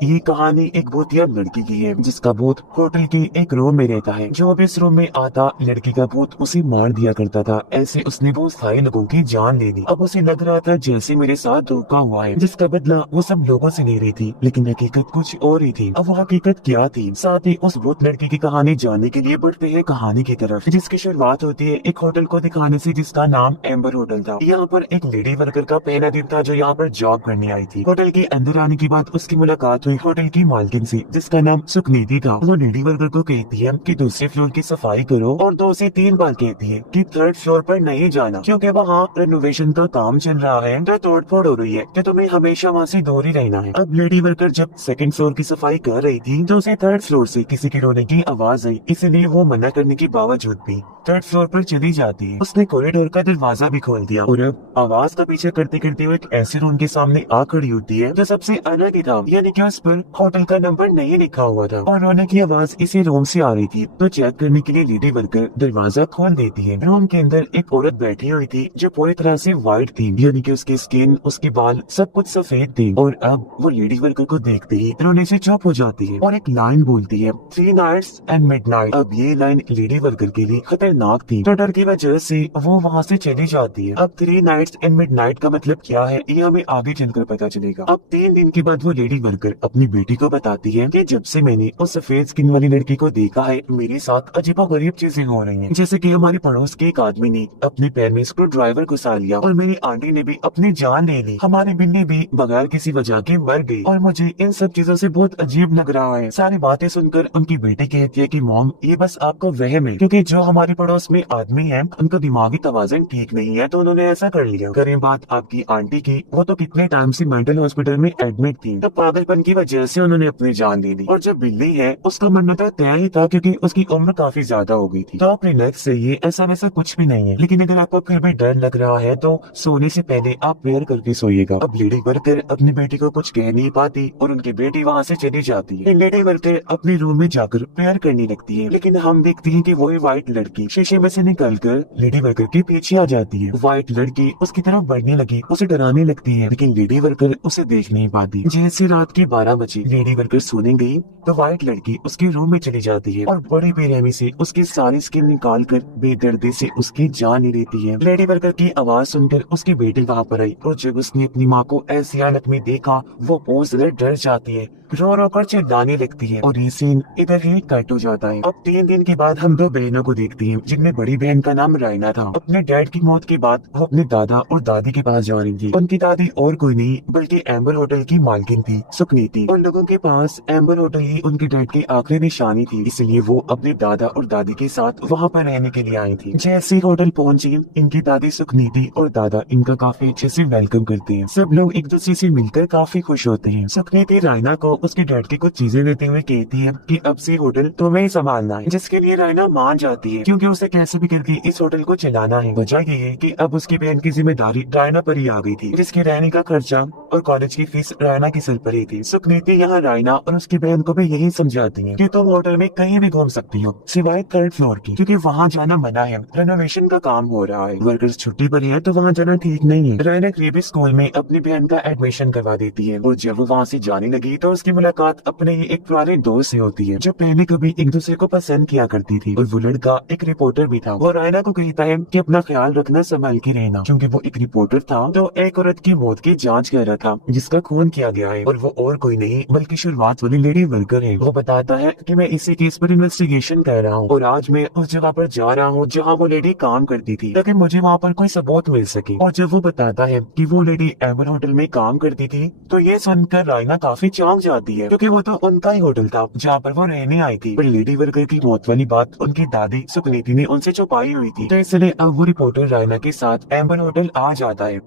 ये कहानी एक भूतिया लड़की की है जिसका भूत होटल के एक रूम में रहता है। जो भी इस रूम में आता लड़की का भूत उसे मार दिया करता था। ऐसे उसने बहुत सारे लोगों की जान ले ली। अब उसे लग रहा था जैसे मेरे साथ धोखा हुआ है, जिसका बदला वो सब लोगों से ले रही थी, लेकिन हकीकत कुछ और ही थी। अब वो हकीकत क्या थी? साथ ही उस भूत लड़की की कहानी जानने के लिए बढ़ते हैं कहानी की तरफ, जिसकी शुरुआत होती है एक होटल को दिखाने से जिसका नाम एम्बर होटल था। यहाँ पर एक लेडी वर्कर का पहला दिन था जो यहाँ पर जॉब करने आई थी। होटल के अंदर आने के बाद उसकी मुलाकात हुई होटल की मालकिन से, जिसका नाम सुखनीति था। वो लेडी वर्कर को कहती है कि दूसरे फ्लोर की सफाई करो और 2 से 3 बार कहती है कि थर्ड फ्लोर पर नहीं जाना, क्योंकि वहाँ रेनोवेशन का काम चल रहा है तो तोड़फोड़ हो रही है, तो तुम्हें हमेशा वहाँ से दूर ही रहना है। अब लेडी वर्कर जब सेकंड फ्लोर की सफाई कर रही थी तो उसे थर्ड फ्लोर से किसी के रोने की आवाज आई, इसलिए वो मना करने के बावजूद भी थर्ड फ्लोर पर चली जाती है। उसने कॉरिडोर का दरवाजा भी खोल दिया और अब आवाज का पीछे करते करते हुए एक ऐसे रूम के सामने आ खड़ी होती है जो सबसे अलग ही था, यानी कि उस पर होटल का नंबर नहीं लिखा हुआ था और रोने की आवाज इसी रूम से आ रही थी। तो चेक करने के लिए लेडी वर्कर दरवाजा खोल देती है। रूम के अंदर एक औरत बैठी हुई थी जो पूरी तरह से व्हाइट थी, यानी कि उसकी स्किन, उसके बाल सब कुछ सफेद थे। और अब वो लेडी वर्कर को देखते ही रोने से चुप हो जाती है और एक लाइन बोलती है, 3 नाइट्स एंड मिडनाइट। अब ये लाइन लेडी वर्कर के लिए खतरनाक थी, तो डर की वजह से वो वहाँ से चली जाती है। अब 3 नाइट्स एंड मिडनाइट का मतलब क्या है ये हमें आगे चलकर पता चलेगा। अब 3 दिन के बाद वो लेडी वर्कर अपनी बेटी को बताती है कि जब से मैंने उस सफेद स्किन वाली लड़की को देखा है मेरे साथ अजीबोगरीब चीजें हो रही हैं। जैसे कि हमारे पड़ोस के एक आदमी ने अपने पैर में स्क्रू ड्राइवर घुसा लिया और मेरी आंटी ने भी अपनी जान ले ली, हमारी बिल्ली भी बगैर किसी वजह के मर गई और मुझे इन सब चीजों से बहुत अजीब लग रहा है। सारी बातें सुनकर उनकी बेटी कहती है कि मॉम ये बस आपको वहम है, क्योंकि जो हमारे पड़ोस में आदमी है उनका दिमागी तवाज़ुन ठीक नहीं है तो उन्होंने ऐसा कर लिया। करें बात आपकी आंटी की, वो तो कितने टाइम से मेंटल हॉस्पिटल में एडमिट थी, तो पागलपन की वजह से उन्होंने अपनी जान ले ली। और जो बिल्ली है उसका मरना तो तय ही था क्योंकि उसकी उम्र काफी ज्यादा हो गई थी। तो आप रिलैक्स रहिए, ऐसा वैसा कुछ भी नहीं है, लेकिन अगर आपको फिर भी डर लग रहा है तो सोने से पहले आप प्रेयर करके सोइएगा। अब लेडी वर्कर अपनी बेटी को कुछ कह नहीं पाती और उनकी बेटी वहाँ से चली जाती है। लेडी वर्कर अपने रूम में जाकर प्रेयर करने लगती है, लेकिन हम देखते हैं कि वही व्हाइट लड़की शीशे में से निकलकर लेडी वर्कर के पीछे आ जाती है। व्हाइट लड़की उसकी तरफ बढ़ने लगी, उसे डराने लगती है, लेकिन लेडी वर्कर उसे देख नहीं पाती। जैसे रात के 12 बजे लेडी वर्कर सोने गई तो व्हाइट लड़की उसके रूम में चली जाती है और बड़ी बेरहमी से उसकी सारी स्किन निकाल कर बेदर्दी से उसकी जान ले लेती है। लेडी वर्कर की आवाज सुनकर उसकी बेटी वहाँ पर आई और जब उसने अपनी माँ को ऐसी हालत में देखा वो बहुत ज्यादा डर जाती है, रो रो कर चिल्लाने लगती है और ये सीन इधर ही कट हो जाता है। अब 3 दिन के बाद हम 2 बहनों को देखते हैं, जिनमें बड़ी बहन का नाम रायना था। अपने डैड की मौत के बाद वो अपने दादा और दादी के पास जा रही थी। उनकी दादी और कोई नहीं बल्कि एम्बर होटल की मालकिन थी, सुखनीति। उन लोगों के पास एम्बर होटल ही उनके डैड की आखिरी निशानी थी, इसलिए वो अपने दादा और दादी के साथ वहाँ पर रहने के लिए आई थी। जैसे होटल पहुंची, इनकी दादी सुखनीति और दादा इनका काफी अच्छे से वेलकम करते हैं। सब लोग एक दूसरे से मिलकर काफी खुश होते हैं। सुखनीति रायना को उसके डैड की कुछ चीजें देते हुए कहती है कि अब से होटल तुम्हें ही संभालना है, जिसके लिए रायना मान जाती है क्योंकि उसे कैसे भी करके इस होटल को चलाना है। वजह ये है कि अब उसकी बहन की जिम्मेदारी रायना पर ही आ गई थी, जिसके रहने का खर्चा और कॉलेज की फीस रायना की सर पर ही थी। सुखनीति यहाँ रायना और उसकी बहन को भी यही समझाती है कि तुम होटल में कहीं भी घूम सकती हो सिवाय थर्ड फ्लोर की, क्योंकि वहाँ जाना मना है, रेनोवेशन का काम हो रहा है, वर्कर्स छुट्टी पर है तो वहाँ जाना ठीक नहीं है। रायना करीबी स्कूल में अपनी बहन का एडमिशन करवा देती है और जब वो वहाँ से जाने लगी तो उसकी मुलाकात अपने ही एक पुराने दोस्त से होती है जो पहले कभी एक दूसरे को पसंद किया करती थी। और वो लड़का एक रिपोर्टर भी था। वो रायना को कहता है कि अपना ख्याल रखना, संभाल के रहना, क्योंकि वो एक रिपोर्टर था तो एक औरत की मौत की जांच कर रहा था जिसका खून किया गया है, और वो और कोई नहीं बल्कि शुरुआत वाली लेडी वर्कर है। वो बताता है कि मैं इसी केस पर इन्वेस्टिगेशन कर रहा हूँ और आज मैं उस जगह पर जा रहा हूँ जहाँ वो लेडी काम करती थी, ताकि मुझे वहाँ पर कोई सबूत मिल सके। और जब वो बताता है कि वो लेडी एम्बर होटल में काम करती थी तो ये सुनकर रायना काफी चौंक जाती है, क्योंकि वो तो उनका ही होटल था जहाँ पर वो रहने आई थी। पर लेडी वर्कर की मौत वाली बात उनकी दादी सुखनीति ने उनसे छुपाई हुई थी, तो इसलिए अब वो रिपोर्टर रायना के साथ एम्बर होटल आ जाता है।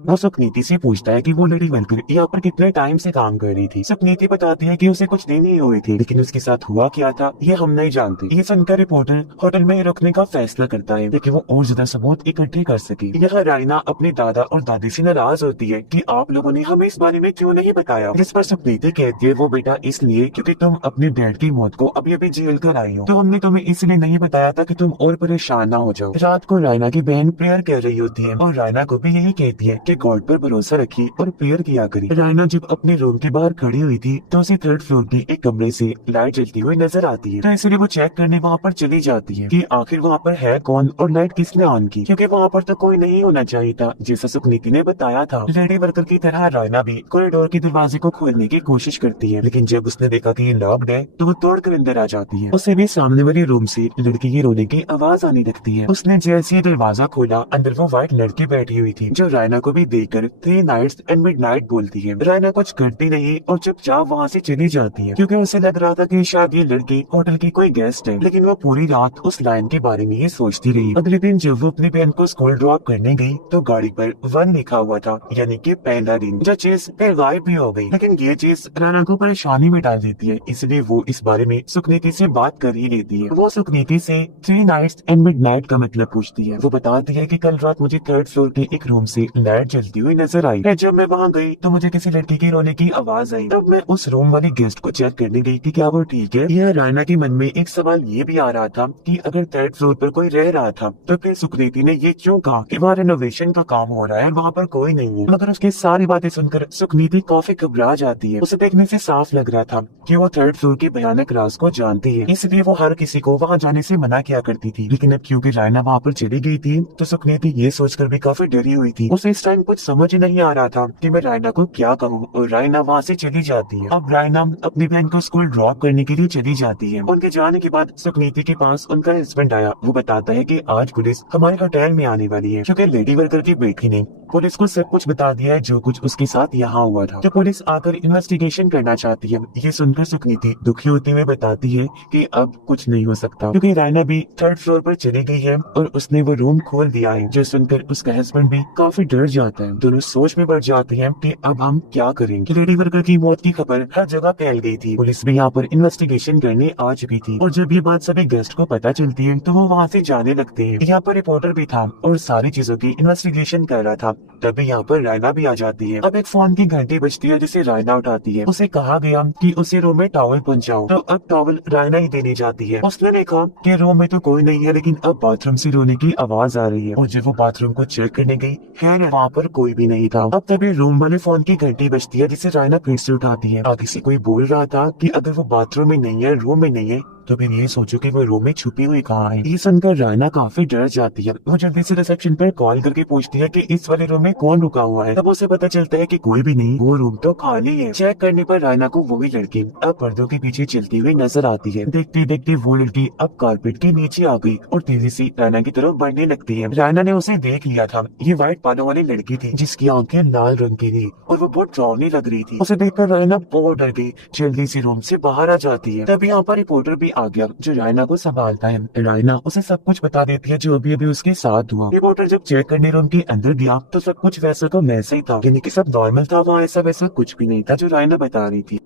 वो सुखनीति से पूछता है कि वो लेडी वर्कर यहाँ पर कितने टाइम से काम कर रही थी। सुखनीति बताती है कि उसे कुछ दिन ही हुए थे, लेकिन उसके साथ हुआ क्या था ये हम नहीं जानते। ये सुनकर रिपोर्टर होटल में रुकने का फैसला करता है ताकि वो और ज्यादा सबूत इकट्ठे कर सके। यह रायना अपने दादा और दादी से नाराज होती है कि आप लोगों ने हमें इस बारे में क्यों नहीं बताया, जिस पर सुखनीति कहती है वो बेटा इसलिए क्योंकि तुम अपने डैड की मौत को अभी अभी जेल कर आई हो, तो हमने तुम्हें इसलिए नहीं बताया था कि तुम और परेशान ना हो जाओ। रात को रायना की बहन प्रेयर कर रही होती है और रायना को भी यही कहती है कि गॉड पर भरोसा रखिए और प्रेयर किया करें। रायना जब अपने रूम के बाहर खड़ी हुई थी तो उसे थर्ड फ्लोर के एक कमरे से लाइट जलती हुई नजर आती है, तो इसलिए वो चेक करने वहाँ पर चली जाती है कि आखिर वहाँ पर है कौन और लाइट किसने ऑन की, क्योंकि वहाँ पर तो कोई नहीं होना चाहिए था जैसा सुकनीति ने बताया था। लेडी वर्कर की तरह रायना भी कॉरिडोर के दरवाजे को खोलने की कोशिश करती है, लेकिन जब उसने देखा कि ये लॉक्ड है तो वो तोड़कर अंदर आ जाती है। उसे भी सामने वाले रूम से लड़की की रोने की आवाज आने लगती है। उसने जैसे ही दरवाजा खोला अंदर वो व्हाइट लड़की बैठी हुई थी जो रायना को भी देखकर 3 नाइट्स एंड मिडनाइट बोलती है। रायना कुछ करती नहीं और चुपचाप वहाँ से चली जाती है, क्योंकि उसे लग रहा था कि शायद ये लड़की होटल की कोई गेस्ट है, लेकिन वो पूरी रात उस लाइन के बारे में ही सोचती रही। अगले दिन जब वो अपनी बहन को स्कूल ड्रॉप करने गई तो गाड़ी पर 1 लिखा हुआ था, यानी कि पहला दिन। जो चीज फिर गायब भी हो गई, लेकिन ये चीज रायना को परेशानी में डाल देती है, इसलिए वो इस बारे में सुकनीति से बात कर ही लेती है। वो सुकनीति से 3 नाइट्स एंड मिडनाइट का मतलब पूछती है। वो बताती है कि कल रात मुझे 3rd फ्लोर के एक रूम से लाइट जलती हुई नजर आई। जब मैं वहाँ गई तो मुझे किसी लड़की की रोने की आवाज आई। तब मैं उस रूम वाली गेस्ट को चेक करने गई कि क्या वो ठीक है। यह रायना के मन में एक सवाल ये भी आ रहा था कि अगर 3rd फ्लोर पर कोई रह रहा था तो फिर सुकृति ने ये क्यों कहा कि वहाँ रेनोवेशन का काम हो रहा है, वहाँ पर कोई नहीं है। मगर उसकी सारी बातें सुनकर सुकृति काफी घबरा जाती है। उसे देखने से साफ लग रहा था कि वो 3rd फ्लोर की भयानक राज को जानती है, इसलिए वो हर किसी को वहाँ जाने से मना किया करती थी। लेकिन अब क्योंकि रायना वहाँ पर चली गई थी तो सुकृति ये सोचकर भी काफी डरी हुई थी। उसे इस टाइम कुछ समझ ही नहीं आ रहा था कि मैं रायना को क्या कहूँ, और रायना वहाँ से चली जाती है। अब रायना अपनी बहन को स्कूल ड्रॉप करने के लिए चली जाती है। उनके जाने के बाद सुकृति के पास उनका हस्बैंड आया। वो बताता है कि आज पुलिस हमारे होटल में आने वाली है, क्योंकि लेडी वर्कर की बेटी ने पुलिस को सब कुछ बता दिया है जो कुछ उसके साथ यहाँ हुआ था। तो पुलिस आकर इन्वेस्टिगेशन करना चाहती है। ये सुनकर सुकृति दुखी होते हुए बताती है कि अब कुछ नहीं हो सकता, क्योंकि रायना भी 3rd फ्लोर पर चली गई है और उसने वो रूम खोल दिया है। जो सुनकर उसका हस्बैंड भी काफी डर जाता है। दोनों सोच में पड़ जाते हैं कि अब हम क्या करेंगे। लेडी वर्कर की मौत की खबर हर जगह फैल गई थी। पुलिस भी यहाँ पर इन्वेस्टिगेशन करने आ चुकी थी, और जब ये बात सभी गेस्ट को पता चलती है तो वो वहाँ से जाने लगते हैं। यहाँ पर रिपोर्टर भी था और सारी चीजों की इन्वेस्टिगेशन कर रहा था। तभी यहाँ पर रायना भी आ जाती है। अब एक फोन की घंटी बजती है जिसे रायना उठाती है। उसे कहा गया कि उसे रूम में टॉवल पहुँचाओ, तो अब टॉवल रायना ही देने जाती है। उसने देखा कि रूम में तो कोई नहीं है, लेकिन अब बाथरूम से रोने की आवाज आ रही है, और जब वो बाथरूम को चेक करने गई है वहाँ पर कोई भी नहीं था। अब तभी रूम वाले फोन की घंटी बजती है जिसे रायना फिर से उठाती है। आगे से कोई बोल रहा था कि अगर वो बाथरूम में नहीं है, रूम में नहीं है, तो फिर ये सोचो कि वो रूम में छुपी हुई कहाँ है। ये सुनकर रायना काफी डर जाती है। वो जल्दी से रिसेप्शन पर कॉल करके पूछती है कि इस वाले रूम में कौन रुका हुआ है। तब उसे पता चलता है कि कोई भी नहीं, वो रूम तो खाली है। चेक करने पर रायना को वही लड़की अब पर्दों के पीछे चलती हुई नजर आती है। देखते देखते वो लड़की अब कारपेट के नीचे आ गई और तेजी से रायना की तरफ बढ़ने लगती है। रायना ने उसे देख लिया था। ये व्हाइट बालों वाली लड़की थी जिसकी आंखें लाल रंग की थी और वो बहुत डरावनी लग रही थी। उसे देखकर रायना बहुत डर गई, जल्दी से रूम से बाहर आ जाती है। तभी यहाँ पर रिपोर्टर भी आ गया जो रायना को संभालता है। रायना उसे सब कुछ बता देती है जो अभी अभी उसके साथ हुआ। रिपोर्टर जब चेक करने रूम के अंदर गया तो सब कुछ वैसा का वैसा ही था, यानी कि सब नॉर्मल था। वहाँ ऐसा वैसा कुछ भी नहीं था जो रायना बता रही थी।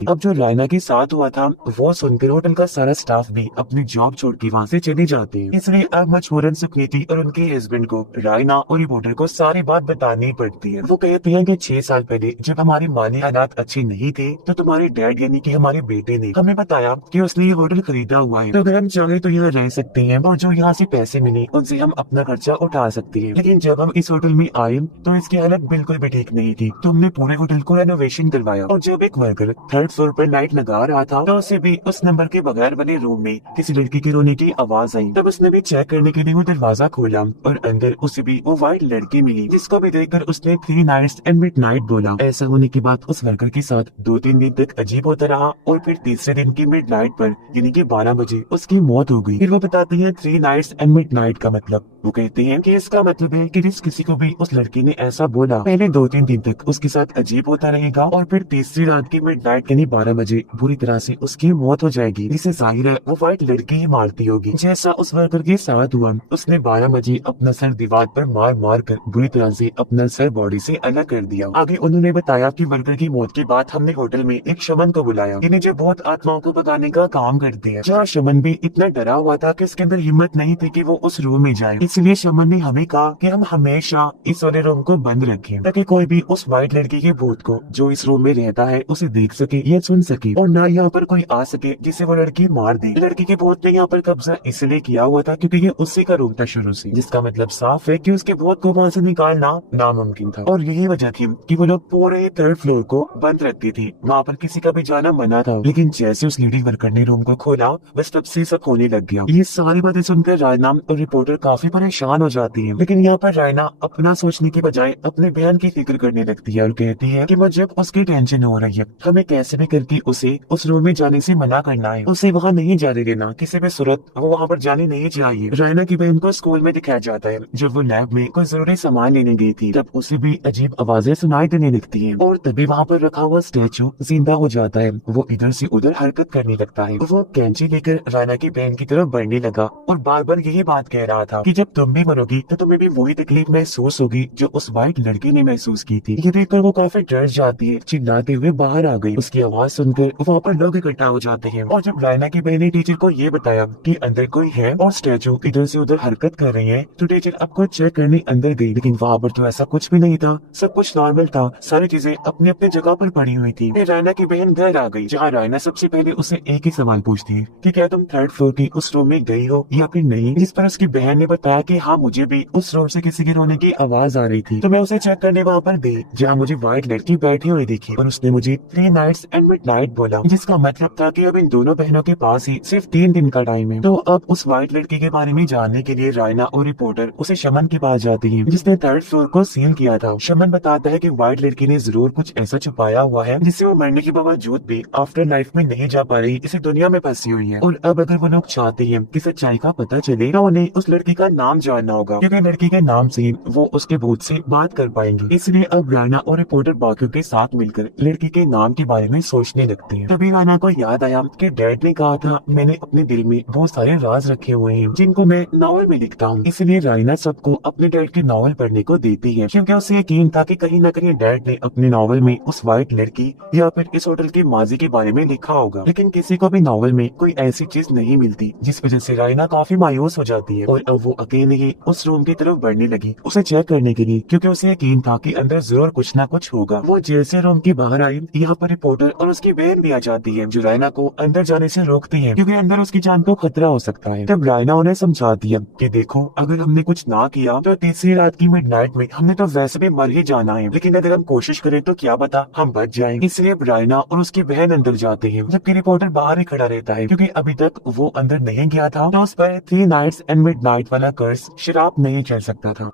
अब जो रायना के साथ हुआ था वो सुनकर होटल का सारा स्टाफ भी अपनी जॉब छोड़ के वहाँ से चले जाते हैं। इसलिए अब मजबूरन सुकृति और उनके हस्बैंड को रायना और रिपोर्टर को सारी बात बतानी पड़ती है। वो कहते हैं कि 6 साल पहले जब हमारे माली हालात अच्छे नहीं थे तो तुम्हारे डैड यानी कि हमारे बेटे ने हमें बताया कि उसने ये होटल खरीदा हुआ है, तो अगर हम चाहे तो यहाँ रह सकते हैं और जो यहाँ से पैसे मिले उनसे हम अपना खर्चा उठा सकते हैं। लेकिन जब हम इस होटल में आए तो इसकी हालत बिल्कुल भी ठीक नहीं थी, तो हमने पूरे होटल को रेनोवेशन करवाया। और जब एक वर्कर 3rd फ्लोर पर लाइट लगा रहा था तो उसे भी उस नंबर के बगैर बने रूम में किसी लड़की की रोने की आवाज आई। तब उसने भी चेक करने के लिए वो दरवाजा खोला और अंदर उसे भी वो व्हाइट लड़की मिली, जिसको भी देखकर उसने 3 नाइट्स एंड मिडनाइट बोला। ऐसा होने के बाद उस वर्कर के साथ 2-3 दिन तक अजीब होता रहा और फिर तीसरे दिन की मिडनाइट पर यानी कि 12 बजे उसकी मौत हो गई। फिर वो बताती है 3 नाइट्स एंड मिडनाइट का मतलब। वो कहते हैं कि इसका मतलब है कि जिस किसी को भी उस लड़की ने ऐसा बोला पहले 2-3 दिन तक उसके साथ अजीब होता रहेगा और फिर तीसरी रात की मिडनाइट यानी 12 बजे बुरी तरह से उसकी मौत हो जाएगी। जिससे जाहिर है वो व्हाइट लड़की ही मारती होगी, जैसा उस वर्कर के साथ हुआ। उसने 12 बजे अपना सर दीवार पर मार मार कर बुरी तरह से अपना सर बॉडी से अलग कर दिया। आगे उन्होंने बताया कि वर्कर की मौत के बाद हमने होटल में एक शमन को बुलाया, यानी जो बहुत आत्माओं को भगाने का काम करते हैं। जहाँ शमन भी इतना डरा हुआ था कि उसके अंदर हिम्मत नहीं थी कि वो उस रूम में जाए, इसलिए शमन ने हमें कहा कि हम हमेशा इस वाले रूम को बंद रखें ताकि कोई भी उस व्हाइट लड़की के भूत को जो इस रूम में रहता है उसे देख सके या सुन सके, और ना यहाँ पर कोई आ सके जिसे वो लड़की मार दे। लड़की के भूत ने यहाँ पर कब्जा इसलिए किया हुआ था क्योंकि ये उसी का रूम था शुरू से, जिसका मतलब साफ है कि उसके भूत को वहाँ से निकालना नामुमकिन था। और यही वजह थी कि वो लोग पूरे 3rd फ्लोर को बंद रखती थी, वहाँ पर किसी का भी जाना मना था। लेकिन जैसे उस लेडी वर्कर ने रूम को खोला बस तब से सब होने लग गया। ये सारी बातें सुनकर रायना और रिपोर्टर काफी परेशान हो जाती है, लेकिन यहाँ पर रायना अपना सोचने की बजाय अपने बहन की फिक्र करने लगती है और कहती है कि मुझे उसकी टेंशन हो रही है, हमें कैसे भी करके उसे उस रूम में जाने से मना करना है, उसे वहाँ नहीं जाने देना, किसी भी सूरत वो वहाँ पर जाने नहीं चाहिए। रायना की बहन को स्कूल में दिखाया जाता है जब वो लैब में कोई जरूरी सामान लेने गई थी, तब उसे भी अजीब आवाजें सुनाई देने लगती है और तभी वहाँ पर रखा हुआ स्टेचू जिंदा हो जाता है। वो इधर से उधर हरकत करने लगता है। वो कैंची लेकर रायना की बहन की तरफ बढ़ने लगा और बार बार यही बात कह रहा था कि जब तुम भी मरोगी तो तुम्हें भी वही तकलीफ महसूस होगी जो उस व्हाइट लड़की ने महसूस की थी। ये देखकर वो काफी डर जाती है, चिल्लाते हुए बाहर आ गई। उसकी आवाज सुनकर वहाँ पर लोग इकट्ठा हो जाते हैं और जब रायना की बहन ने टीचर को ये बताया कि अंदर कोई है और स्टैचू इधर से उधर हरकत कर रही है, तो टीचर आपको चेक करने अंदर गई, लेकिन वहाँ पर तो ऐसा कुछ भी नहीं था, सब कुछ नॉर्मल था, सारी चीजें अपनी अपनी जगह पर पड़ी हुई थी। फिर रायना की बहन घर आ गई, जहाँ रायना सबसे पहले उसे एक ही सवाल पूछती है कि क्या तुम 3rd फ्लोर की उस रूम में गई हो या फिर नहीं, जिस पर उसकी बहन ने बताया कि हाँ मुझे भी उस रूम से किसी के रोने की आवाज आ रही थी, तो मैं उसे चेक करने वहाँ पर गई जहाँ मुझे व्हाइट लड़की बैठी हुई दिखी और उसने मुझे 3 नाइट्स एंड मिडनाइट बोला, जिसका मतलब था कि अब इन दोनों बहनों के पास ही सिर्फ 3 दिन का टाइम है। तो अब उस व्हाइट लड़की के बारे में जानने के लिए रायना और रिपोर्टर उसे शमन के पास जाती है जिसने 3rd फ्लोर को सील किया था। शमन बताता है कि व्हाइट लड़की ने जरूर कुछ ऐसा छुपाया हुआ है जिससे वो मरने के बावजूद भी आफ्टर लाइफ में नहीं जा पा रही, इसी दुनिया में फंसी हुई है। और अब अगर वो लोग चाहते हैं कि सच्चाई का पता चले तो उन्हें उस लड़की का नाम जानना होगा, क्योंकि लड़की के नाम से वो उसके भूत से बात कर पाएंगे। इसलिए अब रायना और रिपोर्टर बाकियों के साथ मिलकर लड़की के नाम के बारे में सोचने लगते हैं। तभी रायना को याद आया कि डैड ने कहा था मैंने अपने दिल में बहुत सारे राज रखे हुए हैं जिनको मैं नॉवल में लिखता हूँ। इसलिए रायना सबको अपने डैड के नॉवल पढ़ने को देती है, क्योंकि उसे यकीन था कि कहीं न कहीं डैड ने अपने नॉवल में उस व्हाइट लड़की या फिर इस होटल के माजी के बारे में लिखा होगा। लेकिन किसी को भी नॉवल में कोई ऐसी चीज नहीं मिलती, जिस वजह से रायना काफी मायूस हो जाती है और अब वो अकेले ही उस रूम की तरफ बढ़ने लगी उसे चेक करने के लिए, क्योंकि उसे यकीन था कि अंदर जरूर कुछ ना कुछ होगा। वो जेल से रूम के बाहर आई, यहाँ पर रिपोर्टर और उसकी बहन भी आ जाती है जो रायना को अंदर जाने से रोकती है, क्योंकि अंदर उसकी जान को खतरा हो सकता है। तब रायना उन्हें समझाती है कि देखो अगर हमने कुछ ना किया तो तीसरी रात की मिडनाइट में हमने तो वैसे भी मर ही जाना है, लेकिन अगर हम कोशिश करें तो क्या पता हम बच जाएंगे। इसलिए रायना और उसकी बहन अंदर जाते हैं, जबकि रिपोर्टर बाहर ही खड़ा रहता है, क्योंकि अभी तक वो अंदर नहीं गया था तो उस पर 3 नाइट्स एंड मिडनाइट वाला कर्स शराब नहीं चल सकता था।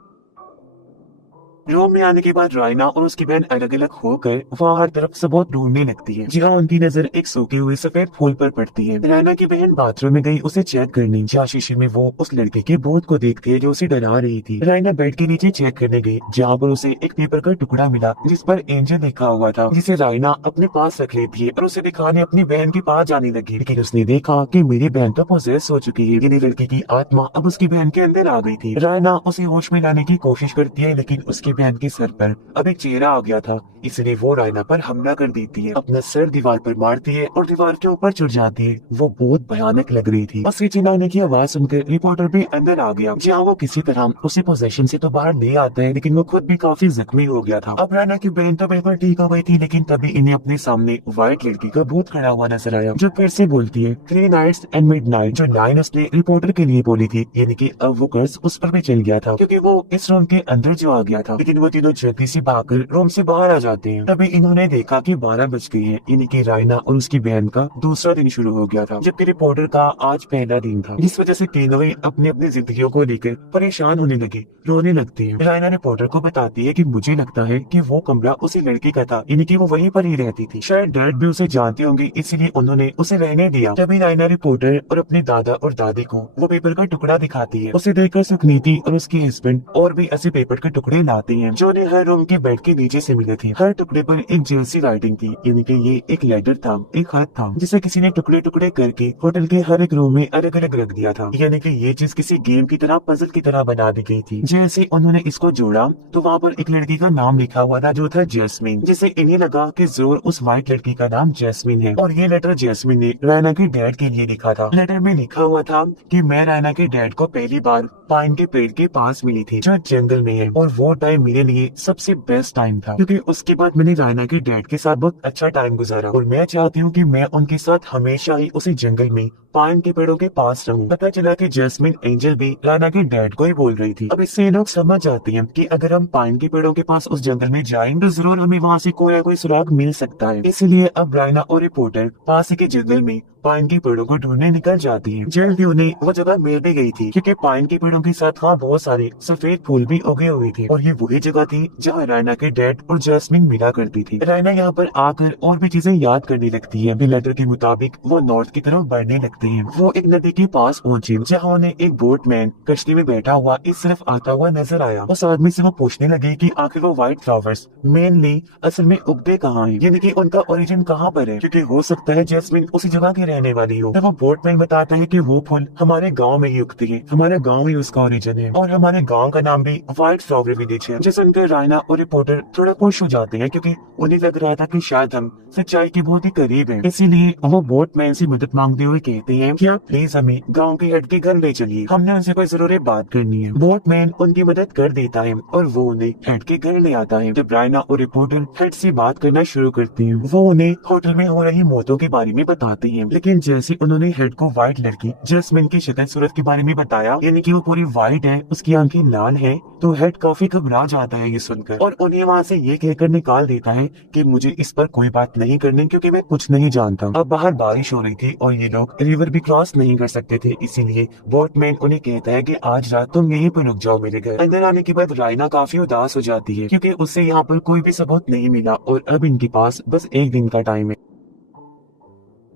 रूम में आने के बाद रायना और उसकी बहन अलग अलग होकर वहाँ हर तरफ से बहुत ढूंढने लगती है, जहाँ उनकी नजर एक सूखे हुए सफेद फूल पर पड़ती है। रायना की बहन बाथरूम में गई उसे चेक करने, जहाँ शीशे में वो उस लड़के के भूत को देखती है जो उसे डरा रही थी। रायना बेड के नीचे चेक करने गई, जहाँ पर उसे एक पेपर का टुकड़ा मिला जिस पर एंजल लिखा हुआ था, जिसे रायना अपने पास रख लेती है और उसे दिखाने अपनी बहन के पास जाने लगी। लेकिन उसने देखा कि मेरी बहन तो पोजेस हो चुकी है, यानी लड़की की आत्मा अब उसकी बहन के अंदर आ गई थी। रायना उसे होश में लाने की कोशिश करती है, लेकिन उसकी बहन के सर पर अब एक चेहरा आ गया था, इसलिए वो रायना पर हमला कर देती है, अपना सर दीवार पर मारती है और दीवार के ऊपर चढ़ जाती है। वो बहुत भयानक लग रही थी। उसके चिल्लाने की आवाज सुनकर रिपोर्टर भी अंदर आ गया, जहाँ वो किसी तरह उसे पोजेशन से तो बाहर ले आता है, लेकिन वो खुद भी काफी जख्मी हो गया था। अब रायना की बहन तो बिल्कुल ठीक हो गई थी, लेकिन तभी इन्हें अपने सामने व्हाइट लड़की का भूत खड़ा हुआ नजर आया, जो फिर से बोलती है 3 नाइट्स एंड मिडनाइट, जो लाइन उसने रिपोर्टर के लिए बोली थी, यानी कि अब वो कर्स उस पर भी चल गया था, क्योंकि वो इस रूम के अंदर जो आ गया था। लेकिन वो तीनों जल्दी से भागकर रूम से बाहर आ जाते हैं। तभी इन्होंने देखा कि 12 बज गए हैं, यानी कि रायना और उसकी बहन का दूसरा दिन शुरू हो गया था, जबकि रिपोर्टर का आज पहला दिन था, जिस वजह से तीनों ही अपनी अपनी जिंदगियों को लेकर परेशान होने लगे, रोने लगते हैं। रायना रिपोर्टर को बताती है कि मुझे लगता है कि वो कमरा उसी लड़की का था, यानी कि वो वहीं पर ही रहती थी, शायद डैड भी उसे जानते होंगे, इसलिए उन्होंने उसे रहने दिया। तभी रायना रिपोर्टर और अपने दादा और दादी को वो पेपर का टुकड़ा दिखाती है। उसे देखकर सुखनीति और उसके हस्बैंड और भी ऐसे पेपर के टुकड़े लाते हैं, जो उन्हें हर रूम के बेड के नीचे से मिले थे। हर टुकड़े पर एक जर्सी राइटिंग थी, यानी कि ये एक लेटर था, एक खत था, जिसे किसी ने टुकड़े टुकड़े करके होटल के हर एक रूम में अलग अलग रख दिया था, यानी कि ये चीज किसी गेम की तरह, पजल की तरह बना दी गई थी। जैसे उन्होंने इसको जोड़ा तो वहाँ पर एक लड़की का नाम लिखा हुआ था, जो था जैस्मिन, जिसे इन्हें लगा कि जरूर उस व्हाइट लड़की का नाम जैस्मिन है। और ये लेटर जैस्मिन ने रायना के डैड के लिए लिखा था। लेटर में लिखा हुआ था कि मैं रायना के डैड को पहली बार पाइन के पेड़ के पास मिली थी जो जंगल में है, और वो टाइम मेरे लिए सबसे बेस्ट टाइम था क्योंकि उसके बाद मैंने रायना के डैड के साथ बहुत अच्छा टाइम गुजारा, और मैं चाहती हूँ कि मैं उनके साथ हमेशा ही उसी जंगल में पाइन के पेड़ों के पास रहूं। पता चला कि जैस्मिन एंजल भी रायना के डैड को ही बोल रही थी। अब इससे ये लोग समझ जाते हैं कि अगर हम पाइन के पेड़ों के पास उस जंगल में जाएं तो जरूर हमें वहाँ से कोई ना कोई सुराग मिल सकता है। इसीलिए अब रायना और रिपोर्टर पास के जंगल में पाइन के पेड़ों को ढूंढने निकल जाती हैं। जल्दी उन्हें वो जगह मिल भी गई थी क्योंकि पाइन के पेड़ों के साथ वहाँ बहुत सारे सफेद फूल भी उगे हुए थे, और ये वही जगह थी जहाँ रायना के डैड और जैस्मिन मिला करती थी। रायना यहाँ पर आकर और भी चीजें याद करने लगती है। लेटर के मुताबिक वो नॉर्थ की तरफ बढ़ने लगते हैं। वो एक नदी के पास पहुंचे जहाँ उन्हें एक बोटमैन कश्ती में बैठा हुआ इस तरफ आता हुआ नजर आया। उस आदमी से वो पूछने लगे कि आखिर वो व्हाइट फ्लावर्स मेनली असल में उगते कहाँ हैं, यानी कि उनका ओरिजिन कहाँ पर है, क्योंकि हो सकता है जैस्मिन उसी जगह की रहने वाली हो। तो वो बोटमैन बताता है कि वो फूल हमारे गाँव में ही उगते हैं, हमारे गाँव ही उसका ओरिजिन है, और हमारे गाँव का नाम भी व्हाइट फ्लावर विलेज है। जिसे सुनकर रायना और रिपोर्टर थोड़ा खुश हो जाते हैं क्योंकि उन्हें लग रहा था कि शायद हम सच्चाई के बहुत ही करीब हैं। इसीलिए वो बोटमैन से मदद मांगते हुए कहते हैं कि आप प्लीज हमें गांव के हेड के घर ले चलिए, हमने उनसे कोई जरूरी बात करनी है। बोटमैन उनकी मदद कर देता है और वो उन्हें हेड के घर ले आता है। जब रायना और रिपोर्टर हेड से बात करना शुरू करते हैं, वो उन्हें होटल में हो रही मौतों के बारे में बताते हैं। लेकिन जैसे उन्होंने हेड को व्हाइट लड़की जैस्मिन की शक्ल सूरत के बारे में बताया, यानी कि वो पूरी व्हाइट है, उसकी आंखें लाल है, तो हेड काफी घबरा जाता है ये सुनकर, और उन्हें वहाँ से ये कहकर निकाल देता है कि मुझे इस पर कोई बात नहीं करनी क्योंकि मैं कुछ नहीं जानता। अब बाहर बारिश हो रही थी और ये लोग रिवर भी क्रॉस नहीं कर सकते थे, इसीलिए बोटमैन उन्हें कहता है कि आज रात तुम यहीं पर रुक जाओ मेरे घर। अंदर आने के बाद रायना काफी उदास हो जाती है क्योंकि उससे यहाँ पर कोई भी सबूत नहीं मिला और अब इनके पास बस एक दिन का टाइम है।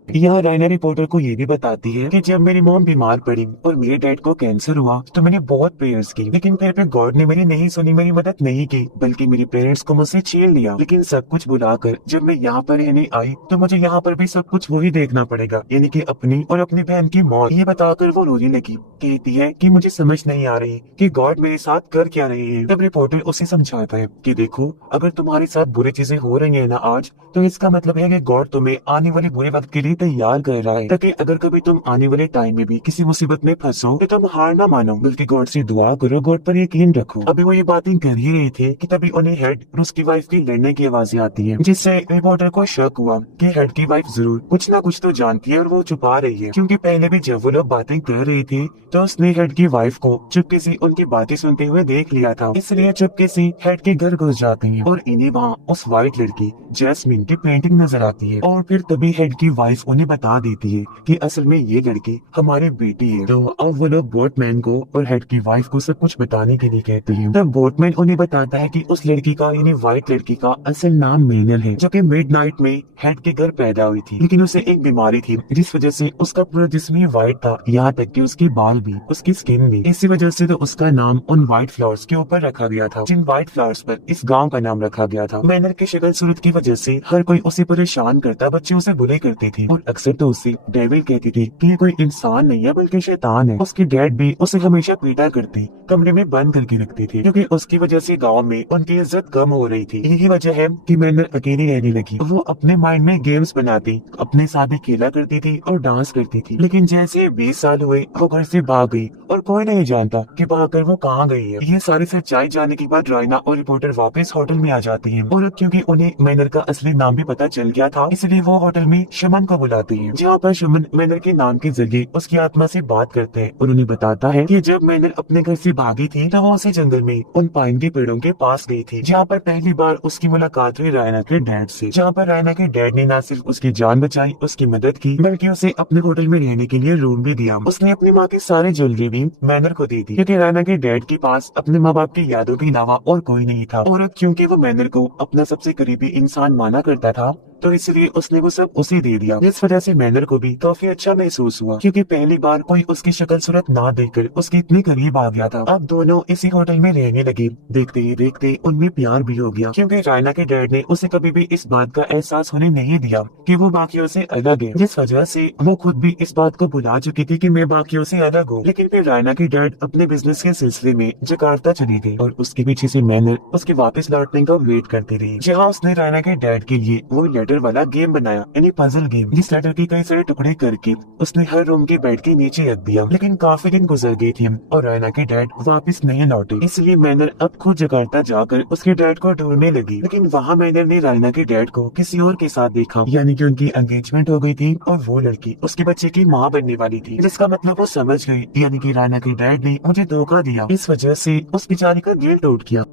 यहाँ रायना रिपोर्टर को ये भी बताती है कि जब मेरी मॉम बीमार पड़ी और मेरे डैड को कैंसर हुआ तो मैंने बहुत प्रेयर्स की, लेकिन फिर गॉड ने मेरी नहीं सुनी, मेरी मदद नहीं की, बल्कि मेरे पेरेंट्स को मुझसे छीन लिया। लेकिन सब कुछ भुलाकर जब मैं यहाँ पर रहने आई तो मुझे यहाँ पर भी सब कुछ वही देखना पड़ेगा, यानी कि अपनी और अपनी बहन की मौत। ये बताकर वो रोने लगी, कहती है कि मुझे समझ नहीं आ रही कि गॉड मेरे साथ कर क्या रहे हैं। तब रिपोर्टर उसे समझाता है कि देखो, अगर तुम्हारे साथ बुरी चीजें हो रही है ना आज, तो इसका मतलब है कि गॉड तुम्हें आने वाले बुरे वक्त के लिए तैयार कर रहा है, ताकि अगर कभी तुम आने वाले टाइम में भी किसी मुसीबत में फंसो तो तुम हार ना मानो, बल्कि गॉड से दुआ करो, गॉड पर यकीन रखो। अभी वो ये बातें कर ही रहे थे कि तभी उन्हें हेड और उसकी वाइफ की लड़ने की आवाजें आती है, जिससे रिपोर्टर को शक हुआ कि हेड की वाइफ जरूर कुछ ना कुछ तो जानती है और वो छुपा रही है, क्योंकि पहले भी जब वो लोग बातें कर रहे थे तो उसने हेड की वाइफ को चुपके से उनकी बातें सुनते हुए देख लिया था, इसलिए चुपके से हेड के घर घुस जाते हैं और इन्हें वहाँ उस व्हाइट लड़की जैस्मिन की पेंटिंग नजर आती है। और फिर तभी हेड की वाइफ उन्हें बता देती है कि असल में ये लड़की हमारी बेटी है। तो अब वो लोग बोटमैन को और हेड की वाइफ को सब कुछ बताने के लिए कहते हैं। तब बोटमैन उन्हें बताता है कि उस लड़की का यानी व्हाइट लड़की का असल नाम मेनल है, जो कि मिडनाइट में हेड के घर पैदा हुई थी, लेकिन उसे एक बीमारी थी जिस वजह से उसका पूरा जिस्म ही व्हाइट था, यहाँ तक कि उसके बाल भी, उसकी स्किन भी। इसी वजह से तो उसका नाम उन व्हाइट फ्लावर्स के ऊपर रखा गया था, जिन व्हाइट फ्लावर्स पर इस गाँव का नाम रखा गया था। मेनल की शक्ल सूरत की वजह से हर कोई उसे परेशान करता, बच्चे उसे बुले करते थे और अक्सर तो उसे डेविल कहती थी कि ये कोई इंसान नहीं है बल्कि शैतान है। उसके डैड भी उसे हमेशा पीटा करते, कमरे में बंद करके रखते थे, क्योंकि उसकी वजह से गांव में उनकी इज्जत कम हो रही थी। यही वजह है कि मैनर अकेली रहने लगी। वो अपने माइंड में गेम्स बनाती, अपने साथ ही खेला करती थी और डांस करती थी, लेकिन जैसे 20 साल हुए वो घर से भाग गई और कोई नहीं जानता कि भागकर वो कहाँ गई है। ये सारी सच्चाई जानने के बाद रायना और रिपोर्टर वापस होटल में आ जाती है, और क्योंकि उन्हें मैनर का असली नाम भी पता चल गया था, इसलिए वो होटल में शमन को बुलाती है, जहाँ पर शमन मैनर के नाम के जरिए उसकी आत्मा से बात करते हैं और उन्हें बताता है कि जब मैनर अपने घर से भागी थी तो वो उसी जंगल में उन पाइन के पेड़ों के पास गई थी, जहाँ पर पहली बार उसकी मुलाकात हुई रायना के डैड से, जहाँ पर रायना के डैड ने न सिर्फ उसकी जान बचाई, उसकी मदद की, बल्कि उसे अपने होटल में रहने के लिए रूम भी दिया। उसने अपनी माँ की सारी ज्वेलरी भी मैनर को दी थी, क्योंकि रायना के डैड के पास अपने माँ बाप की यादों के अलावा और कोई नहीं था, और क्योंकि वो मैनर को अपना सबसे करीबी इंसान माना करता था तो इसलिए उसने वो सब उसे दे दिया। इस वजह से मैनर को भी काफी अच्छा महसूस हुआ, क्योंकि पहली बार कोई उसकी शक्ल सूरत ना देखकर उसके इतने करीब आ गया था। अब दोनों इसी होटल में रहने लगे। देखते ही देखते उनमें प्यार भी हो गया, क्योंकि रायना के डैड ने उसे कभी भी इस बात का एहसास होने नहीं दिया कि वो बाकियों से अलग है, जिस वजह से वो खुद भी इस बात को भुला चुकी थी कि मैं बाकियों से अलग हूँ। लेकिन फिर रायना के डैड अपने बिजनेस के सिलसिले में जकार्ता चली गई और उसके पीछे से मैनर उसके वापस लौटने का वेट करती रही, जहाँ उसने रायना के डैड के लिए वो लेटर लेटर वाला गेम बनाया, यानी पजल गेम, जिस लेटर के कई सारे टुकड़े करके उसने हर रूम के बेड के नीचे रख दिया। लेकिन काफी दिन गुजर गए थे और रायना के डैड वापस नहीं लौटे, इसलिए मैनर अब खुद जकार्ता जाकर उसके डैड को ढूंढने लगी। लेकिन वहाँ मैनर ने रायना के डैड को किसी और के साथ देखा, यानी कि उनकी एंगेजमेंट हो गई थी और वो लड़की उसके बच्चे की माँ बनने वाली थी, जिसका मतलब वो समझ गई, यानी कि रायना के डैड ने मुझे धोखा दिया। इस वजह से उस बेचारी का दिल टूट गया।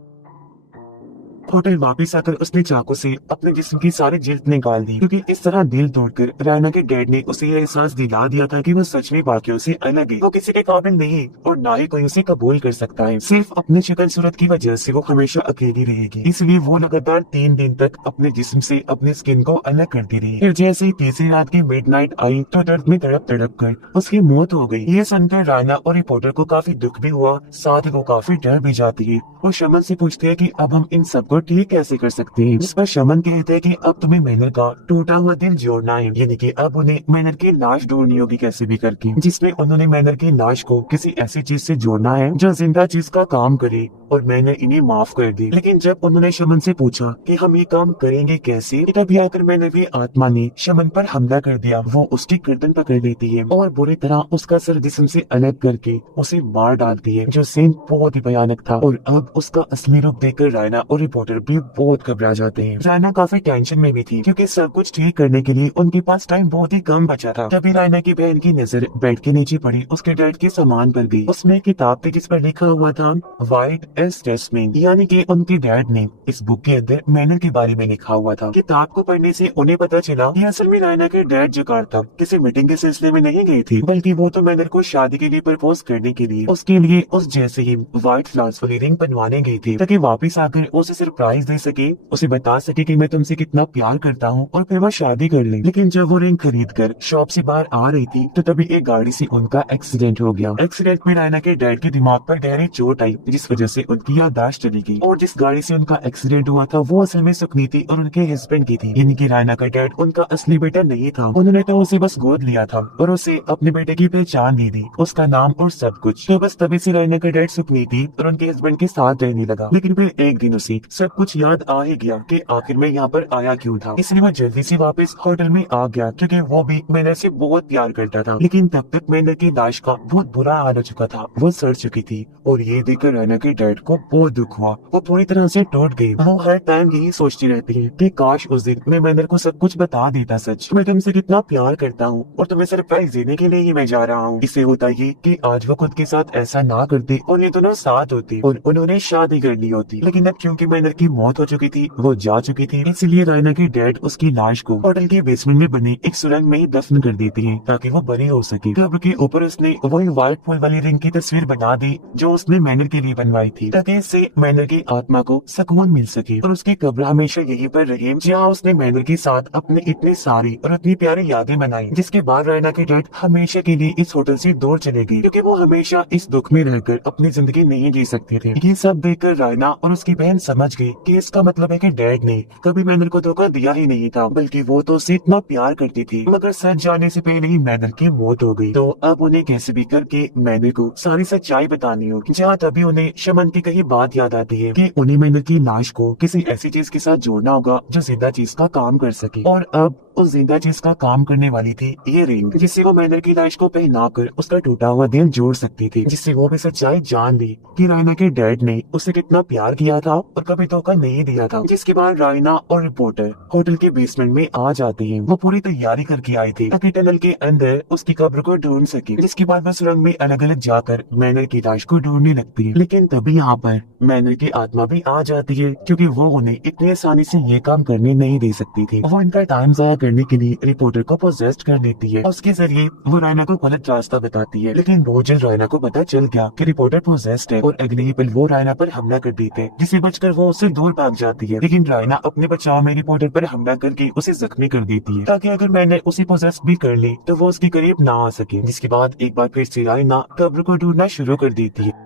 होटल वापस आकर उसने चाकू से अपने जिस्म की सारी जिल्द निकाल दी, क्योंकि इस तरह दिल तोड़कर रायना के डैड ने उसे यह एहसास दिला दिया था कि वो सच में बाकियों से अलग है। वो किसी के काबिल नहीं और ना ही कोई उसे कबूल कर सकता है। सिर्फ अपनी शक्ल सूरत की वजह से वो हमेशा अकेली रहेगी, इसलिए वो लगातार 3 दिन तक अपने जिस्म से अपने स्किन को अलग करती रही। फिर जैसे ही तीसरी रात की मिडनाइट आई तो दर्द में तड़प कर उसकी मौत हो गई। ये सुनकर रायना और रिपोर्टर को काफी दुख भी हुआ, साथ ही वो काफी डर भी जाती है। वो शमन से पूछते है कि अब हम इन सबको ठीक कैसे कर सकते हैं, जिस पर शमन कहते हैं कि अब तुम्हें मैनर का टूटा हुआ दिल जोड़ना है, यानी कि अब उन्हें मैनर की लाश ढूंढनी होगी कैसे भी करके, जिसमें उन्होंने मैनर की लाश को किसी ऐसी चीज से जोड़ना है जो जिंदा चीज का काम करे और मैंने इन्हें माफ कर दी। लेकिन जब उन्होंने शमन से पूछा कि हम ये काम करेंगे कैसे, तभी आकर मैंने भी आत्मा ने शमन पर हमला कर दिया। वो उसकी गर्दन पकड़ लेती है और बुरी तरह उसका सर जिस्म से अलग करके उसे मार डालती है, जो सीन बहुत ही भयानक था। और अब उसका असली रूप देखकर रायना और रिपोर्टर भी बहुत घबरा जाते हैं। रायना काफी टेंशन में भी थी, क्योंकि सब कुछ ठीक करने के लिए उनके पास टाइम बहुत ही कम बचा था। तभी रायना की बहन की नजर बेड के नीचे पड़ी उसके डैड के सामान पर गई। उसमें एक किताब थी जिस पर लिखा हुआ था वाइट एस टेस्टमेंट, यानी कि उनके डैड ने इस बुक के अंदर मैनर के बारे में लिखा हुआ था। किताब को पढ़ने से उन्हें पता चला कि असल में रायना के डैड जकार्ता किसी मीटिंग के सिलसिले में नहीं गई थी, बल्कि वो तो मैनर को शादी के लिए प्रपोज करने के लिए उसके लिए उस जैसे ही व्हाइट फ्लावर्स वाली रिंग बनवाने गई थी, ताकि वापस आकर उसे सरप्राइज दे सके, उसे बता सके कि मैं तुमसे कितना प्यार करता हूँ और फिर वो शादी कर ले। लेकिन जब वो रिंग खरीद कर शॉप से बाहर आ रही थी तो तभी एक गाड़ी से उनका एक्सीडेंट हो गया। एक्सीडेंट में रायना के डैड के दिमाग पर गहरी चोट आई, जिस वजह से उनकी याददाश्त चली गई। और जिस गाड़ी से उनका एक्सीडेंट हुआ था वो असल में सुकनीति और उनके हस्बैंड की थी, यानी कि रायना का डैड उनका असली बेटा नहीं था। उन्होंने तो उसे बस गोद लिया था और उसे अपने बेटे की पहचान दे दी, उसका नाम और सब कुछ। तो बस तभी से रायना का डैड सुकनीति और उनके हस्बैंड के साथ रहने लगा। लेकिन फिर एक दिन उसे सब कुछ याद आ ही गया कि आखिर में यहाँ पर आया क्यों था, इसलिए वो जल्दी से वापस होटल में आ गया, क्योंकि वो भी मैनर से बहुत प्यार करता था। लेकिन तब तक मैनर की लाश का बहुत बुरा हाल हो चुका था, वो सड़ चुकी थी और ये देखकर रायना के डैड को बहुत दुख हुआ। वो पूरी तरह से टूट गई। वो हर टाइम यही सोचती रहती है कि काश उस दिन मैं मैनर को सब कुछ बता देता, सच मैं तुमसे कितना प्यार करता हूँ और तुम्हें सरप्राइज देने के लिए ही मैं जा रहा हूँ। इससे होता ये कि आज वो खुद के साथ ऐसा ना करते और ये दोनों साथ होते और उन्होंने शादी कर ली होती। लेकिन अब क्योंकि मैनर की मौत हो चुकी थी, वो जा चुकी थी, इसलिए रायना के डैड उसकी लाश को होटल के बेसमेंट में बने एक सुरंग में ही दफन कर देती है, ताकि वो बरी हो सके। कब्र के ऊपर उसने वही व्हाइट फूल वाली रिंग की तस्वीर बना दी जो उसने मैनर के लिए बनवाई थी, ताकि इससे मैनर की आत्मा को सुकून मिल सके और उसकी कब्र हमेशा यहीं पर रहे जहाँ उसने मैनर के साथ अपने इतनी सारी और इतनी प्यारी यादें बनाई। जिसके बाद रायना के डैड हमेशा के लिए इस होटल से दूर चले गए, क्योंकि वो हमेशा इस दुख में रहकर अपनी जिंदगी नहीं जी सकते थे। ये सब देखकर रायना और उसकी बहन समझ गई कि इसका मतलब है कि डैड ने कभी मैनर को धोखा दिया ही नहीं था, बल्कि वो तो उसे इतना प्यार करती थी। मगर सच जाने से पहले ही मैनर की मौत हो गई। तो अब उन्हें कैसे भी करके मैनर को सारी सच्चाई बतानी होगी। जहाँ तभी उन्हें शमन की कही बात याद आती है कि उन्हें मैनर की लाश को किसी ऐसी चीज के साथ जोड़ना होगा जो जिंदा चीज का काम कर सके। और अब उस जिंदा चीज का काम करने वाली थी ये रिंग, जिससे वो मैनर की लाश को पहनाकर उसका टूटा हुआ दिल जोड़ सकती थी, जिससे वो भी सच्चाई जान ली कि रायना के डैड ने उसे कितना प्यार किया था और कभी धोखा नहीं दिया था। जिसके बाद रायना और रिपोर्टर होटल के बेसमेंट में आ जाते हैं। वो पूरी तैयारी करके आए थे ताकि टनल के अंदर उसकी कब्र को ढूंढ सके। जिसके बाद वो सुरंग में अलग अलग जाकर मैनर की लाश को ढूंढने लगती है। लेकिन तभी यहाँ पर मैनर की आत्मा भी आ जाती है, क्योंकि वो उन्हें इतनी आसानी से ये काम करने नहीं दे सकती थी। वो इनका टाइम जाया करने के लिए रिपोर्टर को पोजेस्ट कर लेती है और उसके जरिए वो रायना को गलत रास्ता बताती है। लेकिन बहुत जल्द रायना को पता चल गया कि रिपोर्टर पोजेस्ट है और अगले ही पल वो रायना पर हमला कर देते हैं, जिससे बचकर वो उससे दूर भाग जाती है। लेकिन रायना अपने बचाव में रिपोर्टर पर हमला करके उसे जख्मी कर देती है, ताकि अगर मैंने उसे पोजेस्ट भी कर ली तो वो उसके करीब ना आ सके। जिसके बाद एक बार फिर से रायना कब्र को ढूंढना शुरू कर देती है।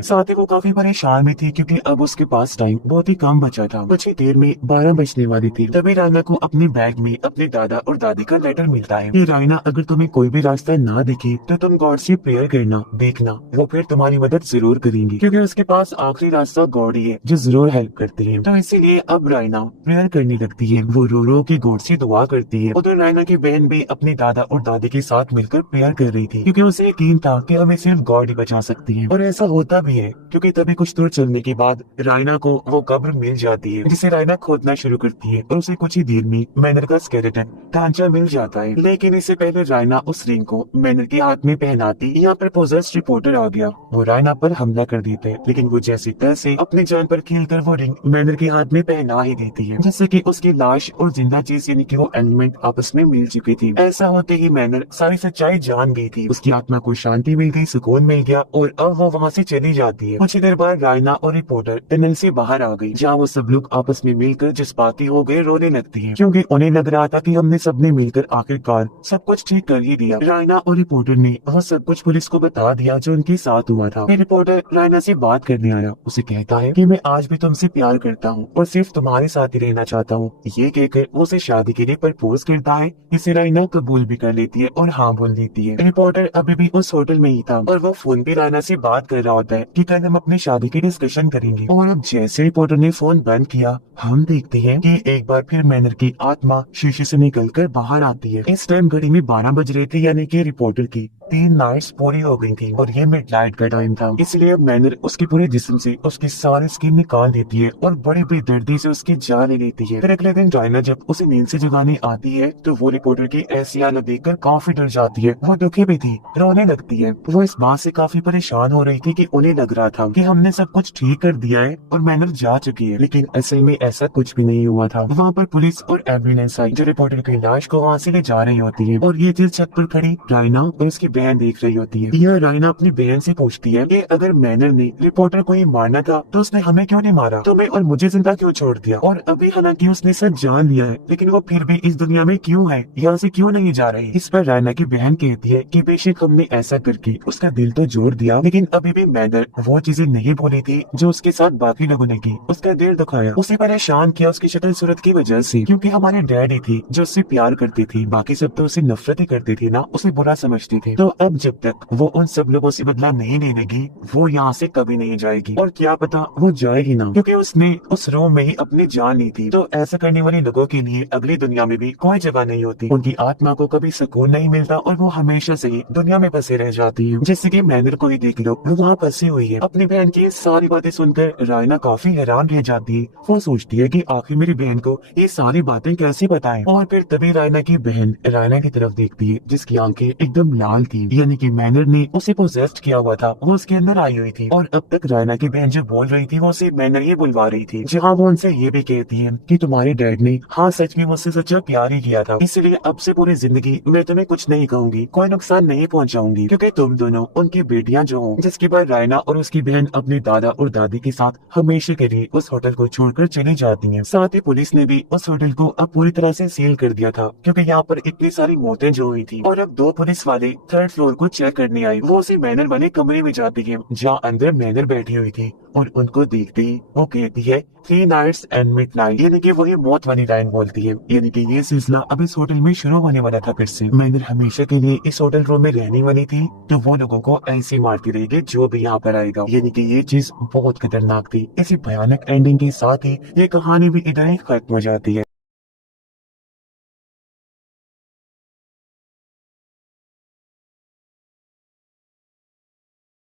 साथ ही वो काफी परेशान भी थी क्योंकि अब उसके पास टाइम बहुत ही कम बचा था। कुछ ही देर में 12 बजने वाली थी। तभी रायना को अपने बैग में अपने दादा और दादी का लेटर मिलता है कि रायना, अगर तुम्हें कोई भी रास्ता ना दिखे तो तुम गॉड से प्रेयर करना, देखना वो फिर तुम्हारी मदद जरूर करेंगी, क्योंकि उसके पास आखिरी रास्ता गॉड ही है जो जरूर हेल्प करती है। तो इसीलिए अब रायना प्रेयर करने लगती है। वो रो रो के गॉड से दुआ करती है। उधर रायना की बहन भी अपने दादा और दादी के साथ मिलकर प्रेयर कर रही थी, क्योंकि उसे यकीन था कि हमें सिर्फ गॉड ही बचा सकती है। और ऐसा होता भी है, क्योंकि तभी कुछ दूर चलने के बाद रायना को वो कब्र मिल जाती है, जिसे रायना खोदना शुरू करती है और उसे कुछ ही देर में मैनर का स्केलेटन ढांचा मिल जाता है। लेकिन इससे पहले रायना उस रिंग को मैनर के हाथ में पहनाती, यहाँ पर पोजेस्ड रिपोर्टर आ गया। वो रायना पर हमला कर देते हैं, लेकिन वो जैसी तैसे अपनी जान पर खेलकर वो रिंग मैनर के हाथ में पहना ही देती है, जिससे कि उसकी लाश और जिंदा चीज यानी कि वो एलिमेंट आपस में मिल चुकी थी। ऐसा होते ही मैनर सारी सच्चाई जान गई थी। उसकी आत्मा को शांति मिल गई, सुकून मिल गया और अब वो वहाँ से चली जाती है। कुछ ही देर बाद रायना और रिपोर्टर टनल से बाहर आ गई, जहाँ वो सब लोग आपस में मिलकर जज्बाती हो गए, रोने लगती है, क्योंकि उन्हें लग रहा था कि हमने सबने मिलकर आखिरकार सब कुछ ठीक कर ही दिया। रायना और रिपोर्टर ने वह सब कुछ पुलिस को बता दिया जो उनके साथ हुआ था। फिर रिपोर्टर रायना से बात करने आया। उसे कहता है कि मैं आज भी तुमसे प्यार करता हूँ और सिर्फ तुम्हारे साथ ही रहना चाहता हूँ। ये कहकर वो उसे शादी के लिए प्रपोज करता है। इसे रायना कबूल भी कर लेती है और हाँ बोल देती है। रिपोर्टर अभी भी उस होटल में ही था और वो फोन पे रायना से बात कर रहा होता है कि कल हम अपनी शादी की डिस्कशन करेंगे। और अब जैसे रिपोर्टर ने फोन बंद किया, हम देखते हैं कि एक बार फिर मैनर की आत्मा शीशे से निकलकर बाहर आती है। इस टाइम घड़ी में 12 बज रहे थे, यानी कि रिपोर्टर की 3 नाइट्स पूरी हो गई थी और ये मिडनाइट का टाइम था। इसलिए अब मैनर उसके पूरे जिस्म से उसकी सारी स्किन निकाल देती है और बड़ी बेदर्दी से उसकी जान ले लेती है। फिर अगले दिन रायना जब उसे नींद से जगाने आती है तो वो रिपोर्टर की ऐसी हालत देखकर काफी डर जाती है। वो दुखी भी थी, रोने लगती है। वो इस बात से काफी परेशान हो रही थी कि उन्हें लग रहा था कि हमने सब कुछ ठीक कर दिया है और मैनर जा चुकी है, लेकिन असल में ऐसा कुछ भी नहीं हुआ था। वहाँ पर पुलिस और एम्बुलेंस आई जो रिपोर्टर की लाश को वहाँ से ले जा रही होती है और ये चीज छत पर खड़ी रायना और उसकी बहन देख रही होती है। यह रायना अपनी बहन से पूछती है कि अगर मैनर ने रिपोर्टर को ही मारना था तो उसने हमें क्यों नहीं मारा, तुम्हें और मुझे जिंदा क्यों छोड़ दिया, और अभी हालांकि उसने सब जान लिया है लेकिन वो फिर भी इस दुनिया में क्यों है, यहाँ से क्यों नहीं जा रही। इस पर रायना की बहन कहती है कि बेशक हमने ऐसा करके उसका दिल तो जोड़ दिया, लेकिन अभी भी मैनर वो चीजें नहीं भूली थी जो उसके साथ बाकी लोगों ने की। उसका दिल दुखाया, उसे परेशान किया उसकी शक्ल सूरत की वजह से, क्योंकि हमारे डैडी थी जो उससे प्यार करती थी, बाकी सब तो उसे नफरत ही करती थी ना, उसे बुरा समझती थी। तो अब जब तक वो उन सब लोगों से बदला नहीं ले लेगी वो यहाँ से कभी नहीं जाएगी, और क्या पता वो जाए ही ना, क्योंकि उसने उस रूम में ही अपनी जान ली थी। तो ऐसा करने वाले लोगों के लिए अगली दुनिया में भी कोई जगह नहीं होती, उनकी आत्मा को कभी सुकून नहीं मिलता और वो हमेशा से ही दुनिया में फंसे रह जाती है। जैसे कि मैनर को ही देख लो, वो वहाँ फंसी हुई है। अपनी बहन की सारी बातें सुनकर रायना काफी हैरान रह जाती है। वो सोचती है कि आखिर मेरी बहन को ये सारी बातें कैसे बताएं, और फिर तभी रायना की बहन रायना की तरफ देखती है जिसकी आंखें एकदम लाल थी, यानी कि मैनर ने उसे पोजेस्ट किया हुआ था, वो उसके अंदर आई हुई थी। और अब तक रायना की बहन जो बोल रही थी वो उसे मैनर ही बुलवा रही थी, जहाँ वो उनसे ये भी कहती है कि तुम्हारे डैड ने हाँ सच में मुझसे सच्चा प्यार ही किया था, इसलिए अब से पूरी जिंदगी मैं तुम्हें कुछ नहीं कहूंगी, कोई नुकसान नहीं पहुंचाऊंगी, क्योंकि तुम दोनों उनकी बेटियां जो हो। जिसके बाद रायना और उसकी बहन अपने दादा और दादी के साथ हमेशा के लिए उस होटल को छोड़कर चली जाती हैं। साथ ही पुलिस ने भी उस होटल को अब पूरी तरह से सील कर दिया था, क्योंकि यहाँ पर इतनी सारी मौतें जो हुई थी। और अब 2 पुलिस वाले 3rd फ्लोर को चेक करने आए। वो उसी मैनर वाले कमरे में जाती है जहाँ अंदर मैनर बैठी हुई थी, और उनको देखते ही वो कहती है 3 नाइट्स एंड मिडनाइट, यानी कि वही मौत वाली लाइन बोलती है, यानी कि ये सिलसिला अब इस होटल में शुरू होने वाला था फिर से। मैनर हमेशा के लिए इस होटल रूम में रहने वाली थी, तो वो लोगों को ऐसे मारती रहेगी जो भी यहाँ पर आएगा, यानी कि ये चीज बहुत खतरनाक थी। इसी भयानक एंडिंग के साथ ही ये कहानी भी इधर ही खत्म हो जाती है।